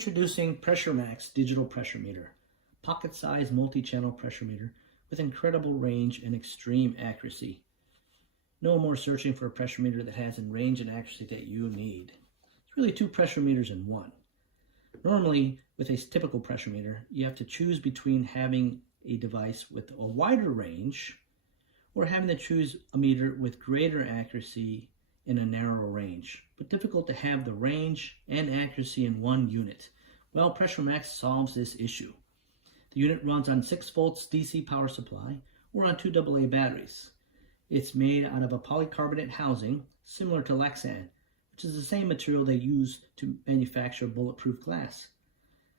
Introducing Pressure Max Digital Pressure Meter, pocket-sized multi-channel pressure meter with incredible range and extreme accuracy. No more searching for a pressure meter that has the range and accuracy that you need. It's really two pressure meters in one. Normally, with a typical pressure meter, you have to choose between having a device with a wider range or having to choose a meter with greater accuracy in a narrower range, but difficult to have the range and accuracy in one unit. Well, Pressure Max solves this issue. The unit runs on 6 volts DC power supply or on 2 AA batteries. It's made out of a polycarbonate housing similar to Lexan, which is the same material they use to manufacture bulletproof glass.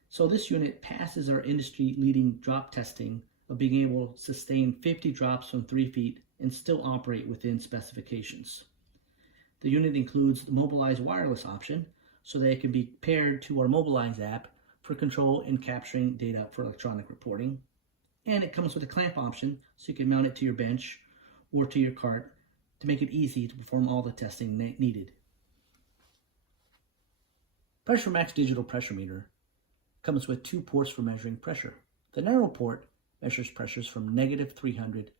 So this unit passes our industry-leading drop testing of being able to sustain 50 drops from 3 feet and still operate within specifications. The unit includes the Mobilize wireless option so that it can be paired to our Mobilize app for control and capturing data for electronic reporting. And it comes with a clamp option so you can mount it to your bench or to your cart to make it easy to perform all the testing needed. Pressure Max Digital Pressure Meter comes with 2 ports for measuring pressure. The narrow port measures pressures from -300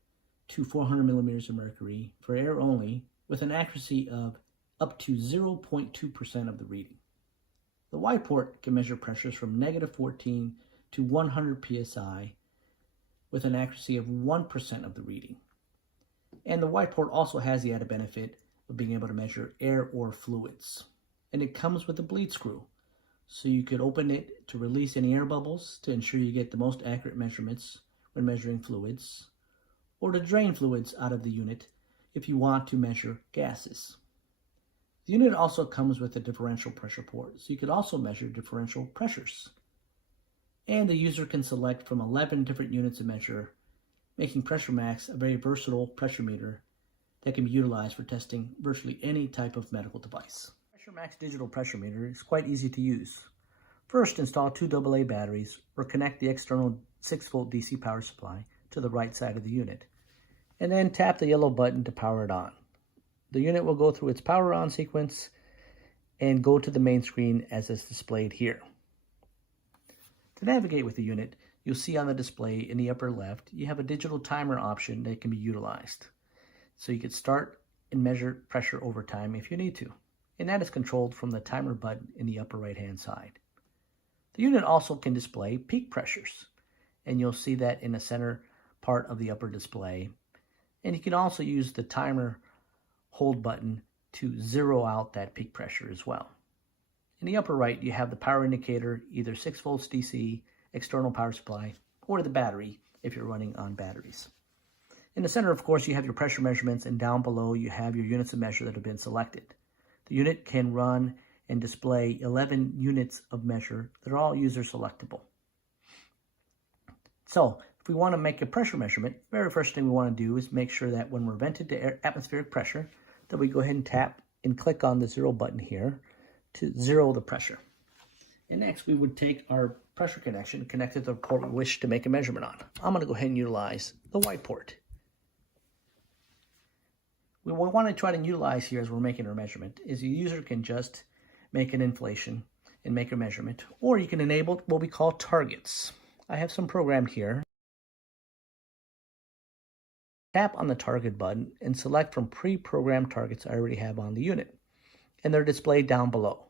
to 400 millimeters of mercury for air only, with an accuracy of up to 0.2% of the reading. The wide port can measure pressures from -14 to 100 psi with an accuracy of 1% of the reading. And the wide port also has the added benefit of being able to measure air or fluids. And it comes with a bleed screw, so you could open it to release any air bubbles to ensure you get the most accurate measurements when measuring fluids, or to drain fluids out of the unit if you want to measure gases. The unit also comes with a differential pressure port, so you could also measure differential pressures. And the user can select from 11 different units to measure, making Pressure Max a very versatile pressure meter that can be utilized for testing virtually any type of medical device. Pressure Max Digital Pressure Meter is quite easy to use. First, install 2 AA batteries or connect the external 6 volt DC power supply to the right side of the unit, and then tap the yellow button to power it on. The unit will go through its power on sequence and go to the main screen as is displayed here. To navigate with the unit, you'll see on the display in the upper left, you have a digital timer option that can be utilized. So you can start and measure pressure over time if you need to, and that is controlled from the timer button in the upper right hand side. The unit also can display peak pressures, and you'll see that in the center part of the upper display. And you can also use the timer hold button to zero out that peak pressure as well. In the upper right, you have the power indicator, either 6 volts DC, external power supply, or the battery if you're running on batteries. In the center, of course, you have your pressure measurements, and down below you have your units of measure that have been selected. The unit can run and display 11 units of measure that are all user selectable. So if we want to make a pressure measurement, the very first thing we want to do is make sure that when we're vented to atmospheric pressure, that we go ahead and tap and click on the 0 button here to zero the pressure. And next we would take our pressure connection, connect it to the port we wish to make a measurement on. I'm going to go ahead and utilize the wide port. What we want to try to utilize here as we're making our measurement is the user can just make an inflation and make a measurement, or you can enable what we call targets. I have some programmed here. Tap on the target button and select from pre-programmed targets I already have on the unit, and they're displayed down below.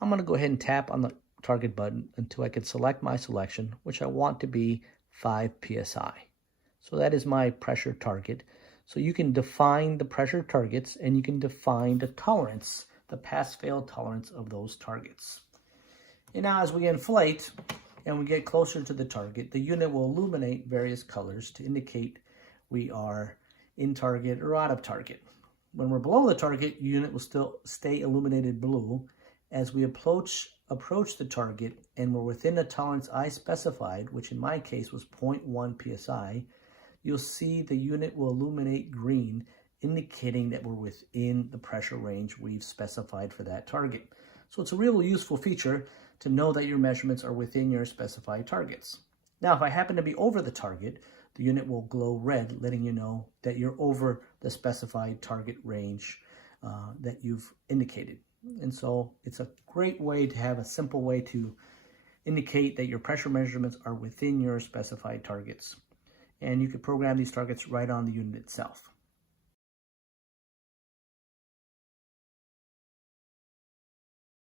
I'm going to go ahead and tap on the target button until I can select my selection, which I want to be 5 psi. So that is my pressure target. So you can define the pressure targets, and you can define the tolerance, the pass-fail tolerance of those targets. And now as we inflate and we get closer to the target, the unit will illuminate various colors to indicate we are in target or out of target. When we're below the target, the unit will still stay illuminated blue. As we approach the target and we're within the tolerance I specified, which in my case was 0.1 psi, you'll see the unit will illuminate green, indicating that we're within the pressure range we've specified for that target. So it's a real useful feature to know that your measurements are within your specified targets. Now, if I happen to be over the target, the unit will glow red, letting you know that you're over the specified target range that you've indicated. And so it's a great way to have a simple way to indicate that your pressure measurements are within your specified targets. And you can program these targets right on the unit itself.